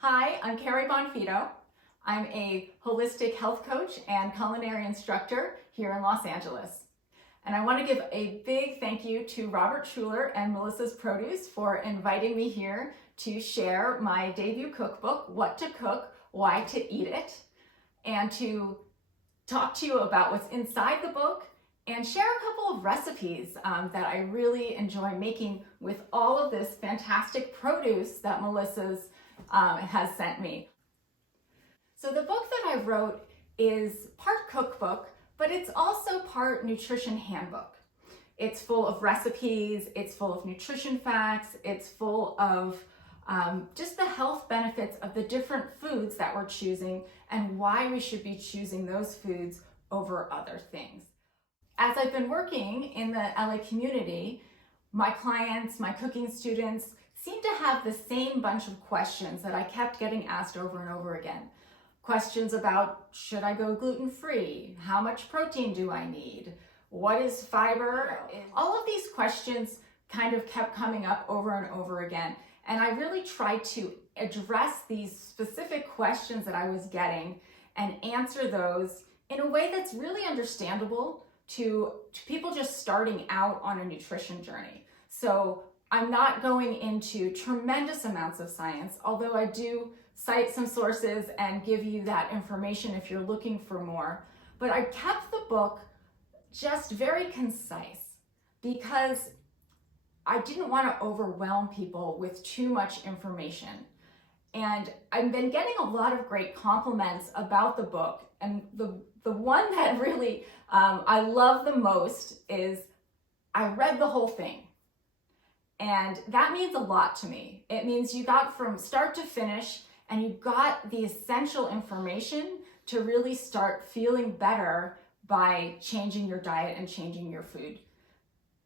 Hi, I'm Carrie Bonfitto. I'm a holistic health coach and culinary instructor here in Los Angeles. And I want to give a big thank you to Robert Schuler and Melissa's Produce for inviting me here to share my debut cookbook, What to Cook, Why to Eat It, and to talk to you about what's inside the book and share a couple of recipes that I really enjoy making with all of this fantastic produce that Melissa's has sent me. So the book that I wrote is part cookbook, but it's also part nutrition handbook. It's full of recipes, it's full of nutrition facts, it's full of just the health benefits of the different foods that we're choosing and why we should be choosing those foods over other things. As I've been working in the LA community, my clients, my cooking students seem to have the same bunch of questions that I kept getting asked over and over again. Questions about, should I go gluten-free? How much protein do I need? What is fiber? All of these questions kind of kept coming up over and over again. And I really tried to address these specific questions that I was getting and answer those in a way that's really understandable to people just starting out on a nutrition journey. So I'm not going into tremendous amounts of science, although I do cite some sources and give you that information if you're looking for more. But I kept the book just very concise because I didn't want to overwhelm people with too much information. And I've been getting a lot of great compliments about the book. And the one that really I love the most is I read the whole thing. And that means a lot to me. It means you got from start to finish and you got the essential information to really start feeling better by changing your diet and changing your food.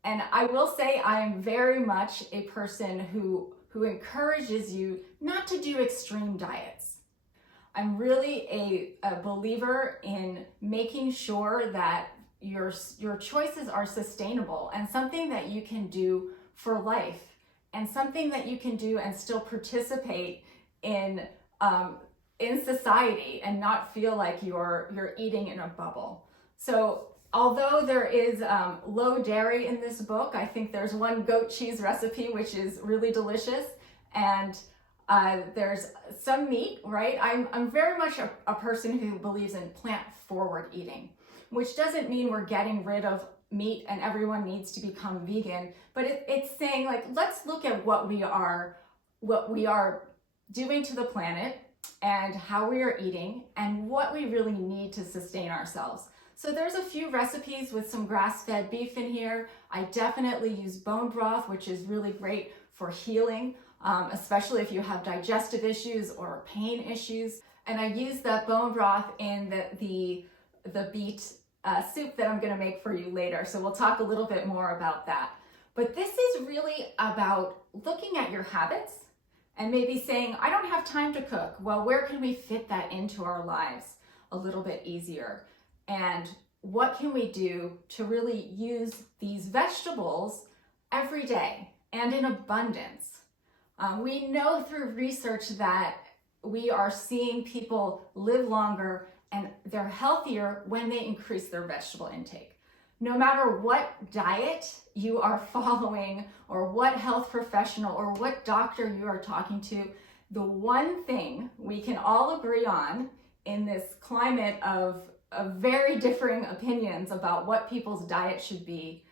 And I will say I am very much a person who encourages you not to do extreme diets. I'm really a believer in making sure that your choices are sustainable and something that you can do for life and something that you can do and still participate in society and not feel like you're eating in a bubble. So although there is low dairy in this book, I think there's one goat cheese recipe which is really delicious, and there's some meat, right? I'm very much a person who believes in plant-forward eating, which doesn't mean we're getting rid of meat and everyone needs to become vegan, but it's saying, like, let's look at what we are doing to the planet and how we are eating and what we really need to sustain ourselves. So there's a few recipes with some grass-fed beef in here. I definitely use bone broth, which is really great for healing, especially if you have digestive issues or pain issues. And I use that bone broth in the beet soup that I'm going to make for you later. So we'll talk a little bit more about that. But this is really about looking at your habits and maybe saying, I don't have time to cook. Well, where can we fit that into our lives a little bit easier? And what can we do to really use these vegetables every day and in abundance? We know through research that we are seeing people live longer and they're healthier when they increase their vegetable intake. No matter what diet you are following or what health professional or what doctor you are talking to, the one thing we can all agree on in this climate of very differing opinions about what people's diet should be,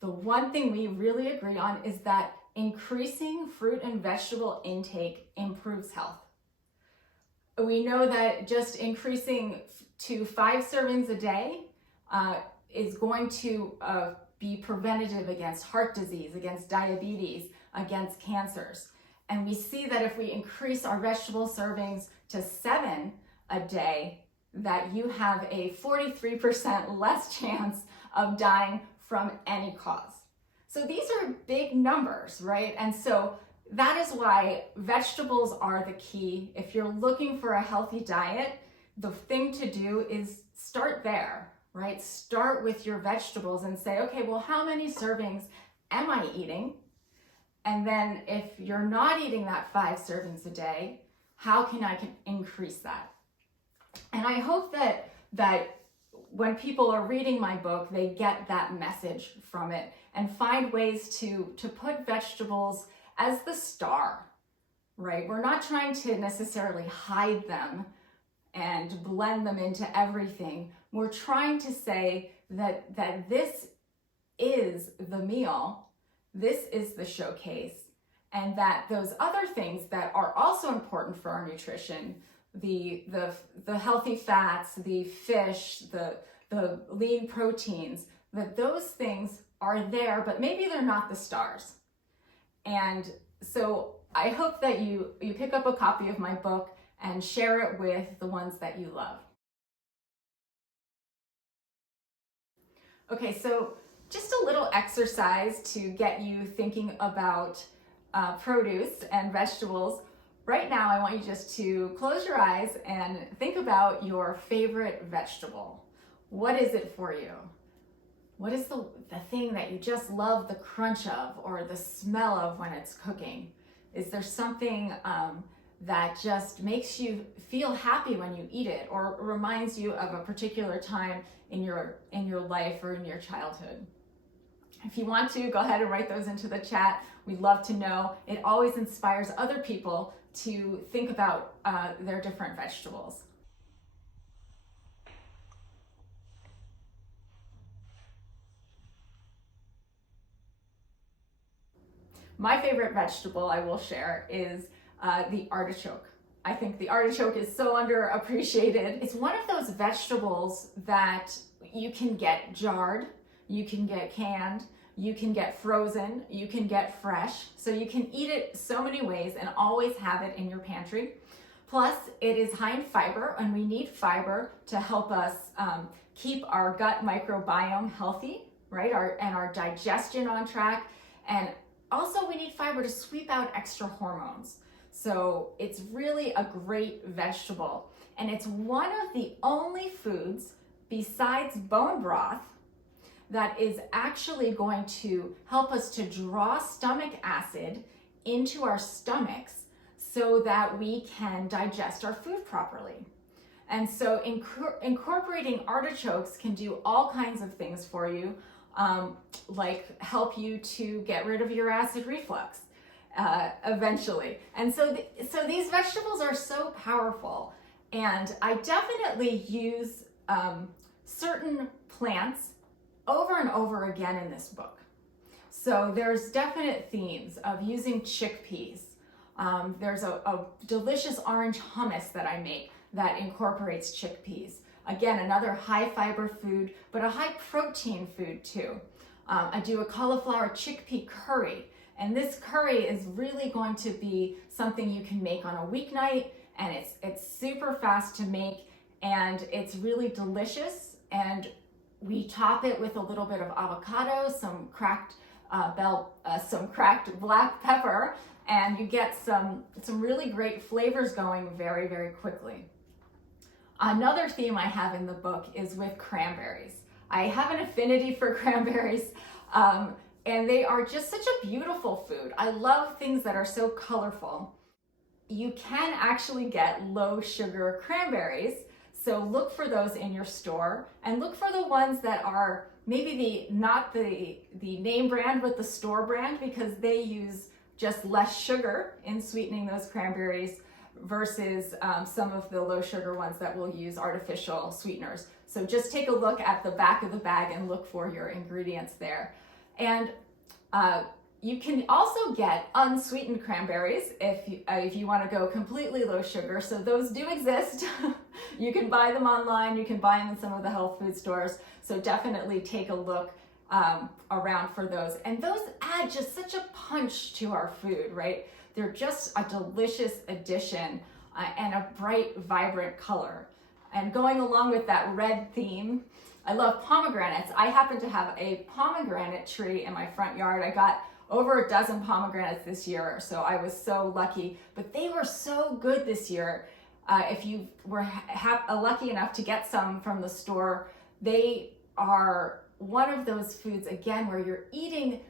the one thing we really agree on is that increasing fruit and vegetable intake improves health. We know that just increasing to 5 servings a day is going to be preventative against heart disease, against diabetes, against cancers. And we see that if we increase our vegetable servings to 7 a day, that you have a 43% less chance of dying from any cause. So these are big numbers, right? And so that is why vegetables are the key. If you're looking for a healthy diet, the thing to do is start there, right? Start with your vegetables and say, okay, well, how many servings am I eating? And then if you're not eating that 5 servings a day, how can I increase that? And I hope that when people are reading my book, they get that message from it and find ways to put vegetables as the star, right? We're not trying to necessarily hide them and blend them into everything. We're trying to say that this is the meal, this is the showcase, and that those other things that are also important for our nutrition, the healthy fats, the fish, the lean proteins, that those things are there, but maybe they're not the stars. And so I hope that you pick up a copy of my book and share it with the ones that you love. Okay, so just a little exercise to get you thinking about produce and vegetables. Right now, I want you just to close your eyes and think about your favorite vegetable. What is it for you? What is the thing that you just love the crunch of or the smell of when it's cooking? Is there something that just makes you feel happy when you eat it, or reminds you of a particular time in your life or in your childhood? If you want to, go ahead and write those into the chat. We'd love to know. It always inspires other people to think about their different vegetables. My favorite vegetable I will share is the artichoke. I think the artichoke is so underappreciated. It's one of those vegetables that you can get jarred, you can get canned, you can get frozen, you can get fresh. So you can eat it so many ways and always have it in your pantry. Plus, it is high in fiber, and we need fiber to help us keep our gut microbiome healthy, right? And our digestion on track. And also, we need fiber to sweep out extra hormones. So it's really a great vegetable. And it's one of the only foods besides bone broth that is actually going to help us to draw stomach acid into our stomachs so that we can digest our food properly. And so incorporating artichokes can do all kinds of things for you, like help you to get rid of your acid reflux eventually. And so these vegetables are so powerful. And I definitely use certain plants over and over again in this book. So there's definite themes of using chickpeas. There's a delicious orange hummus that I make that incorporates chickpeas. Again, another high fiber food, but a high protein food too. I do a cauliflower chickpea curry, and this curry is really going to be something you can make on a weeknight, and it's super fast to make, and it's really delicious. And we top it with a little bit of avocado, some cracked black pepper, and you get some really great flavors going very, very quickly. Another theme I have in the book is with cranberries. I have an affinity for cranberries, and they are just such a beautiful food. I love things that are so colorful. You can actually get low sugar cranberries, so look for those in your store, and look for the ones that are maybe not the name brand, but the store brand, because they use just less sugar in sweetening those cranberries versus some of the low sugar ones that will use artificial sweeteners. So just take a look at the back of the bag and look for your ingredients there. And you can also get unsweetened cranberries if you want to go completely low sugar. So those do exist. You can buy them online. You can buy them in some of the health food stores. So definitely take a look around for those. And those add just such a punch to our food, right? They're just a delicious addition and a bright, vibrant color. And going along with that red theme, I love pomegranates. I happen to have a pomegranate tree in my front yard. I got over a dozen pomegranates this year, so I was so lucky. But they were so good this year. If you were lucky enough to get some from the store, they are one of those foods, again, where you're eating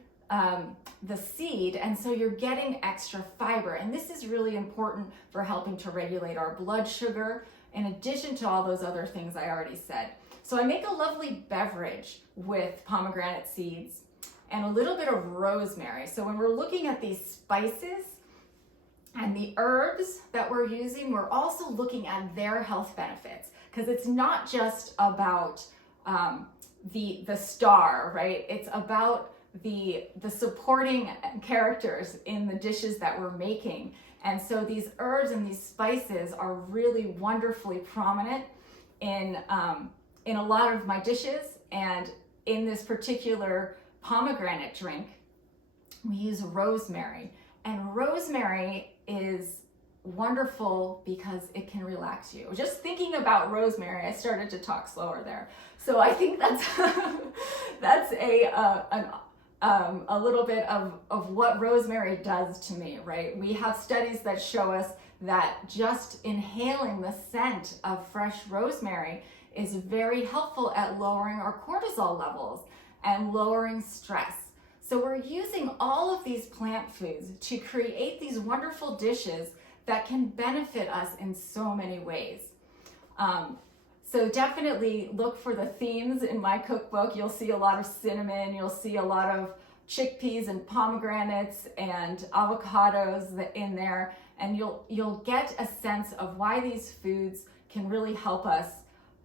the seed, and so you're getting extra fiber. And this is really important for helping to regulate our blood sugar, in addition to all those other things I already said. So I make a lovely beverage with pomegranate seeds and a little bit of rosemary. So when we're looking at these spices and the herbs that we're using, we're also looking at their health benefits, because it's not just about the star, right? It's about the supporting characters in the dishes that we're making. And so these herbs and these spices are really wonderfully prominent in a lot of my dishes. And in this particular pomegranate drink, we use rosemary. And rosemary is wonderful because it can relax you. Just thinking about rosemary, I started to talk slower there. So I think that's that's a little bit of what rosemary does to me, right? We have studies that show us that just inhaling the scent of fresh rosemary is very helpful at lowering our cortisol levels and lowering stress. So we're using all of these plant foods to create these wonderful dishes that can benefit us in so many ways. So definitely look for the themes in my cookbook. You'll see a lot of cinnamon, you'll see a lot of chickpeas and pomegranates and avocados in there, and you'll get a sense of why these foods can really help us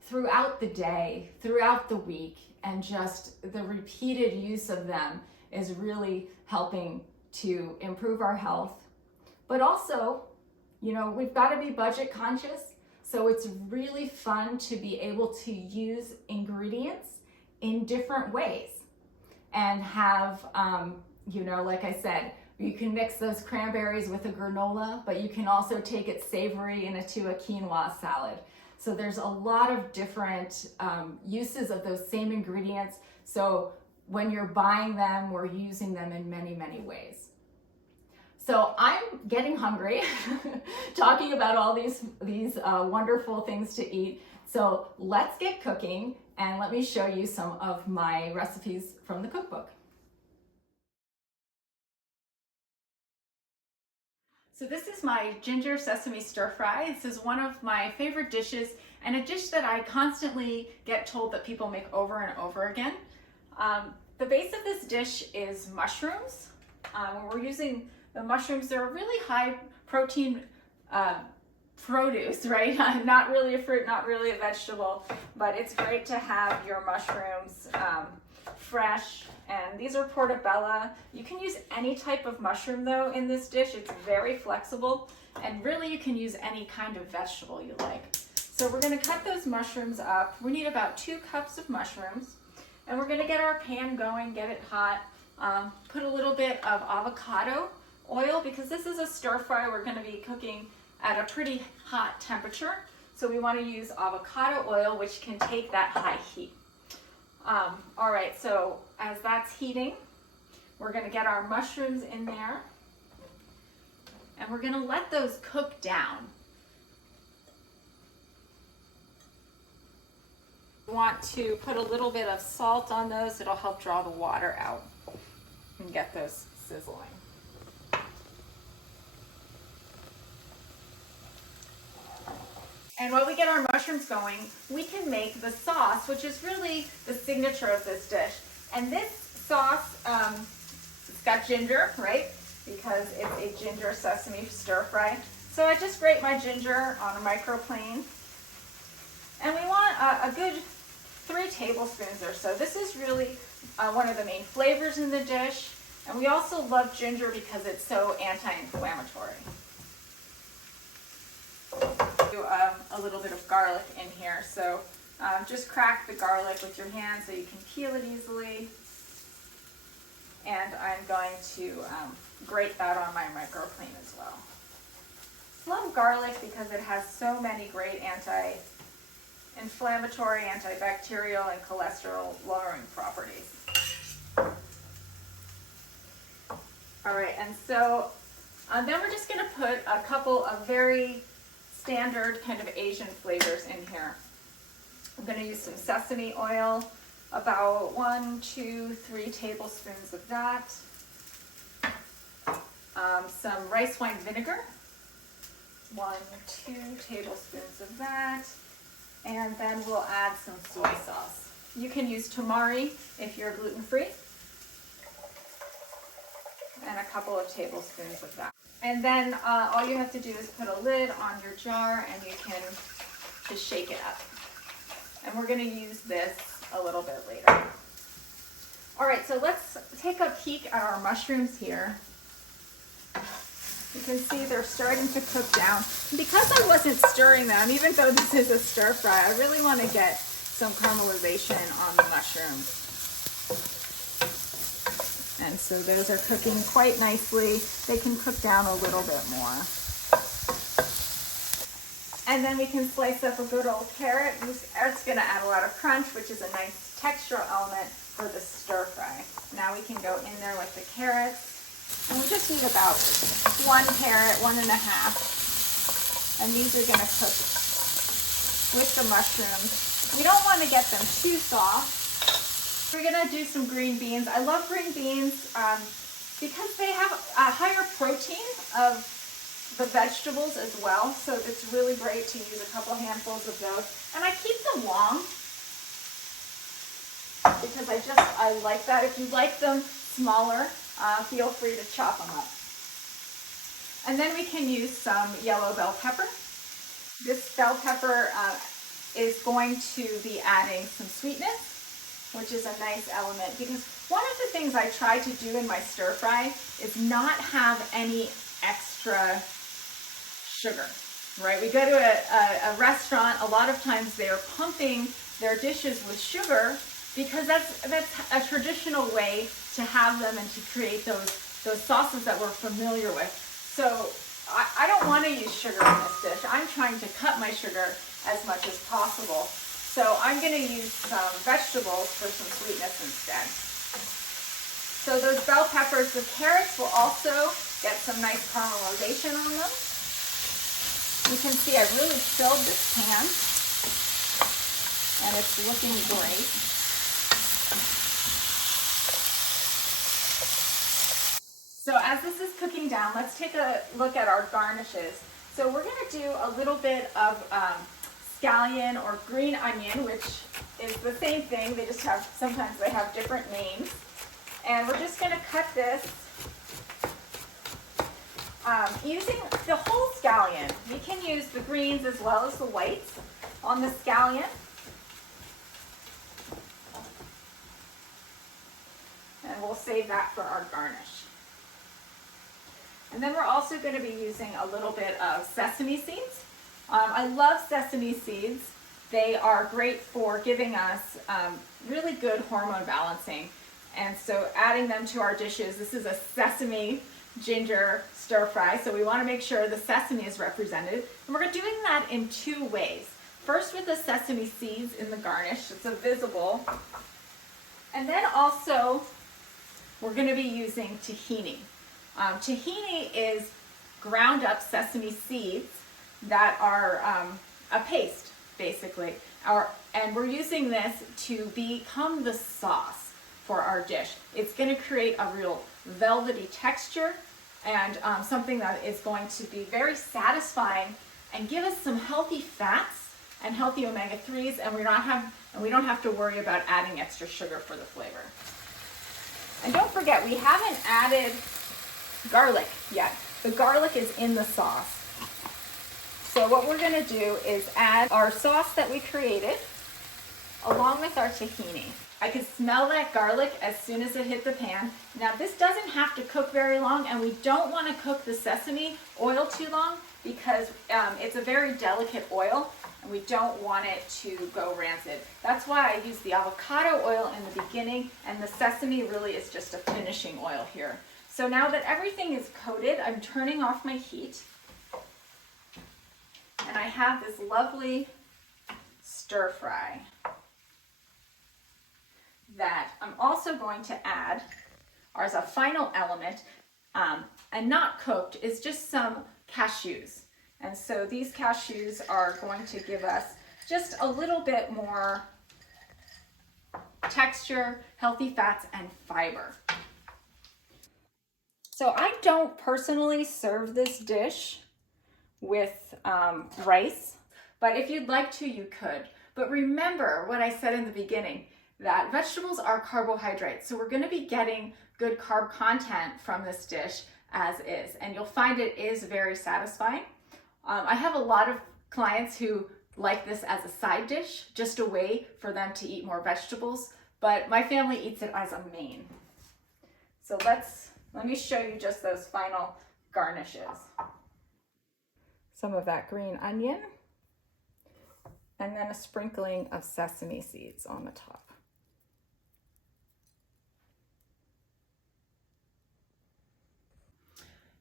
throughout the day, throughout the week, and just the repeated use of them is really helping to improve our health. But also, you know, we've got to be budget conscious. So it's really fun to be able to use ingredients in different ways and have, you know, like I said, you can mix those cranberries with a granola, but you can also take it savory into a quinoa salad. So there's a lot of different uses of those same ingredients. So when you're buying them, we're using them in many, many ways. So I'm getting hungry talking about all these wonderful things to eat. So let's get cooking, and let me show you some of my recipes from the cookbook. So this is my ginger sesame stir fry. This is one of my favorite dishes, and a dish that I constantly get told that people make over and over again. The base of this dish is mushrooms. We're using the mushrooms. They're a really high protein produce, right? Not really a fruit, not really a vegetable, but it's great to have your mushrooms fresh. And these are portobello. You can use any type of mushroom though in this dish. It's very flexible, and really you can use any kind of vegetable you like. So we're gonna cut those mushrooms up. We need about 2 cups of mushrooms, and we're gonna get our pan going, get it hot. Put a little bit of avocado oil, because this is a stir fry. We're gonna be cooking at a pretty hot temperature. So we wanna use avocado oil, which can take that high heat. All right, so as that's heating, we're gonna get our mushrooms in there, and we're gonna let those cook down. We want to put a little bit of salt on those. It'll help draw the water out and get those sizzling. And while we get our mushrooms going, we can make the sauce, which is really the signature of this dish. And this sauce, it's got ginger, right? Because it's a ginger sesame stir fry. So I just grate my ginger on a microplane. And we want a good 3 tablespoons or so. This is really one of the main flavors in the dish. And we also love ginger because it's so anti-inflammatory. A little bit of garlic in here, so just crack the garlic with your hand so you can peel it easily, and I'm going to grate that on my microplane as well. I love garlic because it has so many great anti-inflammatory, antibacterial, and cholesterol lowering properties. All right, and so then we're just going to put a couple of very standard kind of Asian flavors in here. I'm going to use some sesame oil, about 1, 2, 3 tablespoons of that. some rice wine vinegar, 2 tablespoons of that, and then we'll add some soy sauce. You can use tamari if you're gluten-free, and a couple of tablespoons of that. And then all you have to do is put a lid on your jar and you can just shake it up. And we're going to use this a little bit later. All right, so let's take a peek at our mushrooms here. You can see they're starting to cook down. Because I wasn't stirring them, even though this is a stir fry, I really want to get some caramelization on the mushrooms. And so those are cooking quite nicely. They can cook down a little bit more. And then we can slice up a good old carrot. It's going to add a lot of crunch, which is a nice textural element for the stir fry. Now we can go in there with the carrots. And we just need about 1 carrot, 1 and a half. And these are going to cook with the mushrooms. We don't want to get them too soft. We're gonna do some green beans. I love green beans because they have a higher protein of the vegetables as well. So it's really great to use a couple handfuls of those. And I keep them long because I like that. If you like them smaller, feel free to chop them up. And then we can use some yellow bell pepper. This bell pepper is going to be adding some sweetness, which is a nice element, because one of the things I try to do in my stir fry is not have any extra sugar, right? We go to a restaurant, a lot of times they're pumping their dishes with sugar because that's a traditional way to have them and to create those sauces that we're familiar with. So I don't want to use sugar in this dish. I'm trying to cut my sugar as much as possible. So I'm going to use some vegetables for some sweetness instead. So those bell peppers, the carrots will also get some nice caramelization on them. You can see I really filled this pan and it's looking great. So as this is cooking down, let's take a look at our garnishes. So we're going to do a little bit of scallion or green onion, which is the same thing. They just have, sometimes they have different names. And we're just going to cut this using the whole scallion. You can use the greens as well as the whites on the scallion. And we'll save that for our garnish. And then we're also going to be using a little bit of sesame seeds. I love sesame seeds. They are great for giving us really good hormone balancing. And so adding them to our dishes, this is a sesame ginger stir fry, so we want to make sure the sesame is represented. And we're doing that in 2 ways. First with the sesame seeds in the garnish, it's visible. And then also we're going to be using tahini. Tahini is ground up sesame seeds that are a paste, basically. And we're using this to become the sauce for our dish. It's going to create a real velvety texture and something that is going to be very satisfying and give us some healthy fats and healthy omega-3s, and we don't have to worry about adding extra sugar for the flavor. And don't forget, we haven't added garlic yet. The garlic is in the sauce. So what we're going to do is add our sauce that we created along with our tahini. I could smell that garlic as soon as it hit the pan. Now this doesn't have to cook very long, and we don't want to cook the sesame oil too long because it's a very delicate oil and we don't want it to go rancid. That's why I use the avocado oil in the beginning, and the sesame really is just a finishing oil here. So now that everything is coated, I'm turning off my heat. And I have this lovely stir fry that I'm also going to add as a final element, and not cooked, is just some cashews. And so these cashews are going to give us just a little bit more texture, healthy fats, and fiber. So I don't personally serve this dish with rice, but if you'd like to, you could. But remember what I said in the beginning, that vegetables are carbohydrates. So we're gonna be getting good carb content from this dish as is, and you'll find it is very satisfying. I have a lot of clients who like this as a side dish, just a way for them to eat more vegetables, but my family eats it as a main. So let me show you just those final garnishes. Some of that green onion, and then a sprinkling of sesame seeds on the top.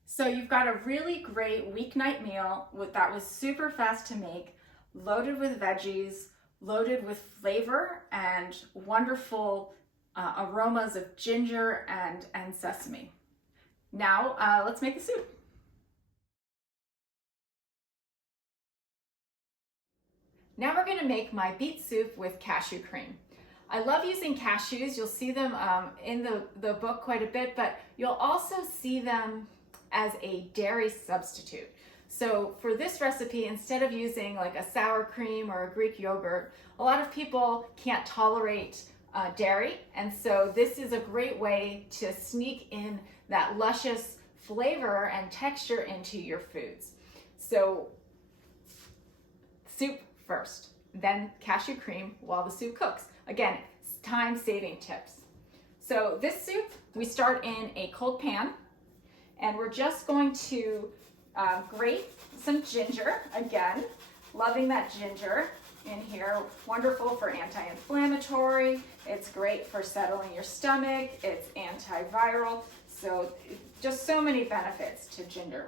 So you've got a really great weeknight meal that was super fast to make, loaded with veggies, loaded with flavor and wonderful aromas of ginger and sesame. Now let's make the soup. Now we're going to make my beet soup with cashew cream. I love using cashews. You'll see them in the book quite a bit, but you'll also see them as a dairy substitute. So for this recipe, instead of using like a sour cream or a Greek yogurt, a lot of people can't tolerate dairy, and so this is a great way to sneak in that luscious flavor and texture into your foods. So soup first, then cashew cream while the soup cooks. Again, time-saving tips. So this soup, we start in a cold pan, and we're just going to grate some ginger. Again, loving that ginger in here. Wonderful for anti-inflammatory. It's great for settling your stomach. It's antiviral. So just so many benefits to ginger.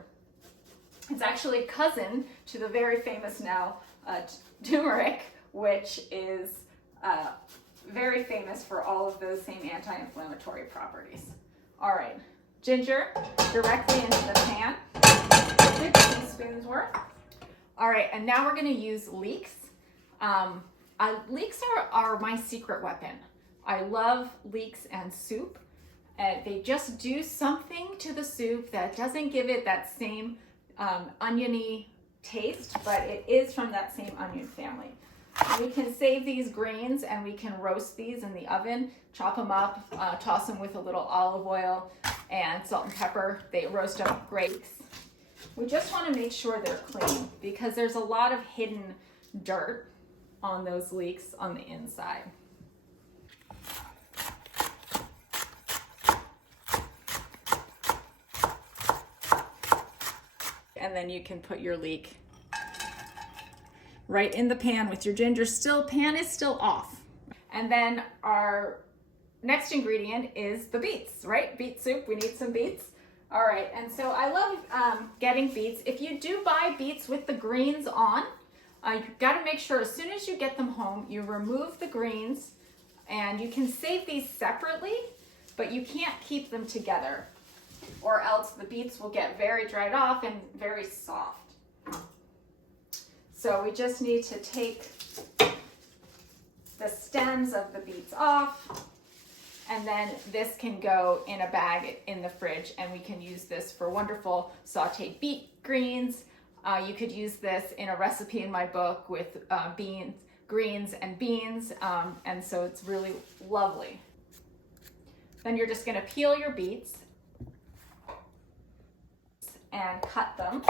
It's actually cousin to the very famous now turmeric, which is very famous for all of those same anti-inflammatory properties. All right, ginger directly into the pan, 6 teaspoons worth. All right, and now we're gonna use leeks. Leeks are my secret weapon. I love leeks and soup. They just do something to the soup that doesn't give it that same oniony taste, but it is from that same onion family. We can save these grains and we can roast these in the oven, chop them up, toss them with a little olive oil and salt and pepper. They roast up great. We just want to make sure they're clean because there's a lot of hidden dirt on those leeks on the inside. And then you can put your leek right in the pan with your ginger pan is still off. And then our next ingredient is the beets, right? Beet soup, we need some beets. All right, and so I love getting beets. If you do buy beets with the greens on, you've got to make sure as soon as you get them home, you remove the greens, and you can save these separately, but you can't keep them together or else the beets will get very dried off and very soft. So we just need to take the stems of the beets off, and then this can go in a bag in the fridge, and we can use this for wonderful sauteed beet greens. You could use this in a recipe in my book with greens and beans, and so it's really lovely. Then you're just gonna peel your beets and cut them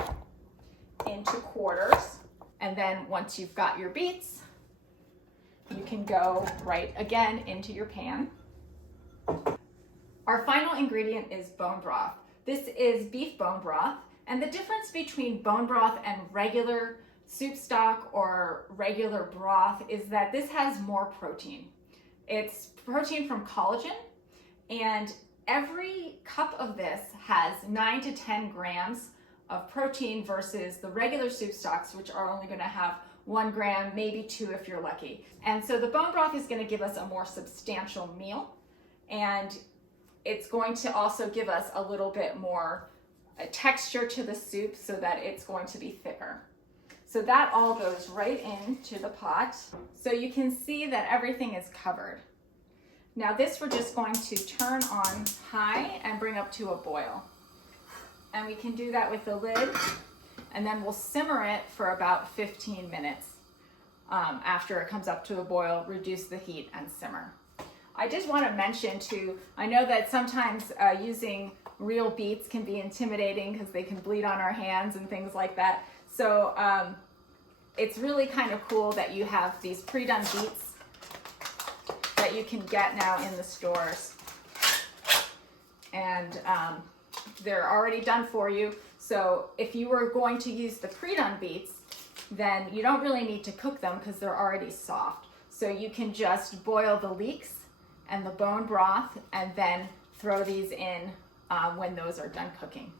into quarters. And then once you've got your beets, you can go right again into your pan. Our final ingredient is bone broth. This is beef bone broth, and the difference between bone broth and regular soup stock or regular broth is that this has more protein. It's protein from collagen, and every cup of this has 9 to 10 grams of protein versus the regular soup stocks, which are only going to have 1 gram, maybe 2 if you're lucky. And so the bone broth is going to give us a more substantial meal, and it's going to also give us a little bit more texture to the soup so that it's going to be thicker. So that all goes right into the pot. So you can see that everything is covered. Now this we're just going to turn on high and bring up to a boil. And we can do that with the lid, and then we'll simmer it for about 15 minutes. After it comes up to a boil, reduce the heat and simmer. I just want to mention too, I know that sometimes using real beets can be intimidating because they can bleed on our hands and things like that. So it's really kind of cool that you have these pre-done beets that you can get now in the stores. And they're already done for you. So if you were going to use the pre-done beets, then you don't really need to cook them because they're already soft. So you can just boil the leeks and the bone broth and then throw these in when those are done cooking.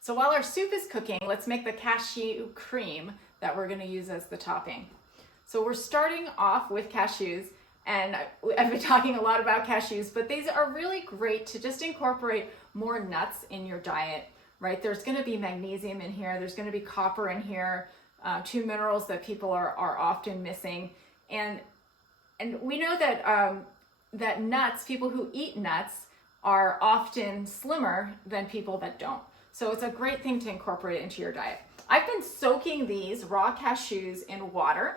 So while our soup is cooking, let's make the cashew cream that we're going to use as the topping. So we're starting off with cashews, and I've been talking a lot about cashews, but these are really great to just incorporate more nuts in your diet, right? There's going to be magnesium in here, there's going to be copper in here, two minerals that people are often missing. And we know that that nuts, people who eat nuts are often slimmer than people that don't. So it's a great thing to incorporate into your diet. I've been soaking these raw cashews in water.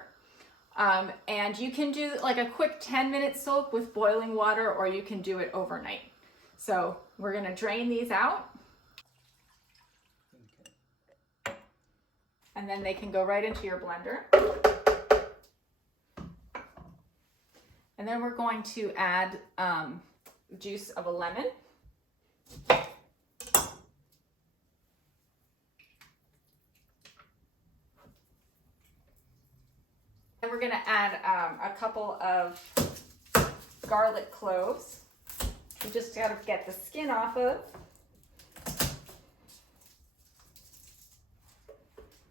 And you can do like a quick 10-minute soak with boiling water, or you can do it overnight. So we're gonna drain these out. And then they can go right into your blender. And then we're going to add juice of a lemon. And we're gonna add a couple of garlic cloves. You just gotta get the skin off of.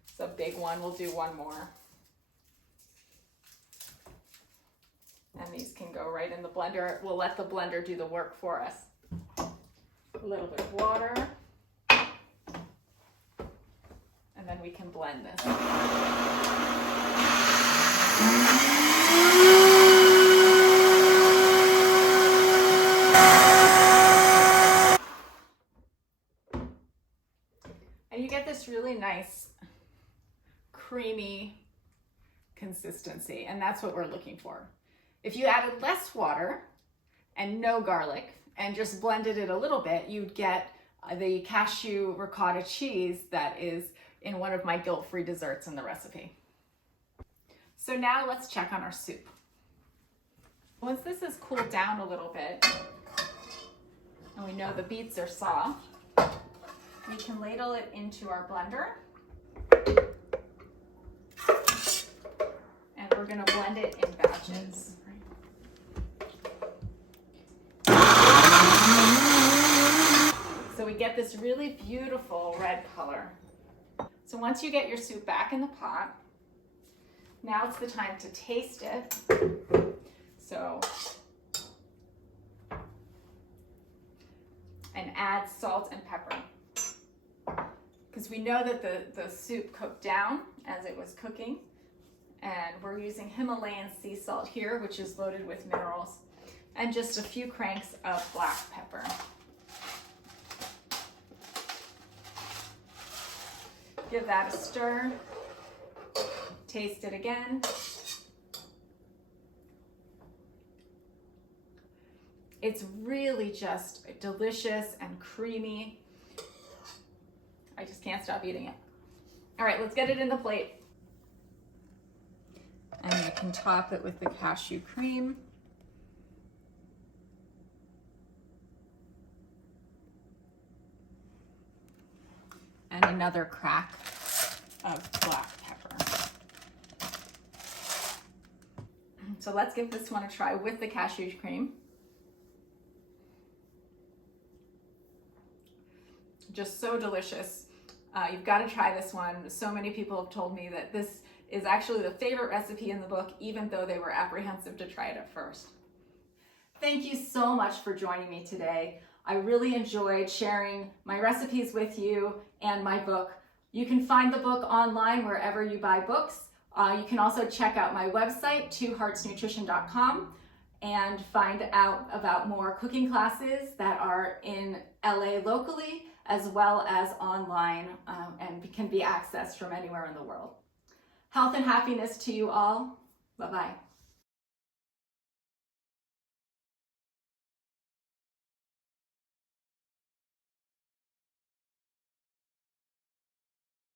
It's a big one, we'll do one more. And these can go right in the blender. We'll let the blender do the work for us. A little bit of water. And then we can blend this. And you get this really nice creamy consistency, and that's what we're looking for. If you added less water and no garlic and just blended it a little bit, you'd get the cashew ricotta cheese that is in one of my guilt-free desserts in the recipe. So now let's check on our soup. Once this has cooled down a little bit, and we know the beets are soft, we can ladle it into our blender. And we're gonna blend it in batches. So we get this really beautiful red color. So once you get your soup back in the pot, now it's the time to taste it. So, and add salt and pepper. Because we know that the soup cooked down as it was cooking. And we're using Himalayan sea salt here, which is loaded with minerals, and just a few cranks of black pepper. Give that a stir. Taste it again. It's really just delicious and creamy. I just can't stop eating it. All right, let's get it in the plate. And you can top it with the cashew cream. And another crack of black pepper. So let's give this one a try with the cashew cream. Just so delicious. You've got to try this one. So many people have told me that this is actually the favorite recipe in the book, even though they were apprehensive to try it at first. Thank you so much for joining me today. I really enjoyed sharing my recipes with you and my book. You can find the book online wherever you buy books. You can also check out my website, twoheartsnutrition.com, and find out about more cooking classes that are in LA locally, as well as online, and can be accessed from anywhere in the world. Health and happiness to you all. Bye-bye.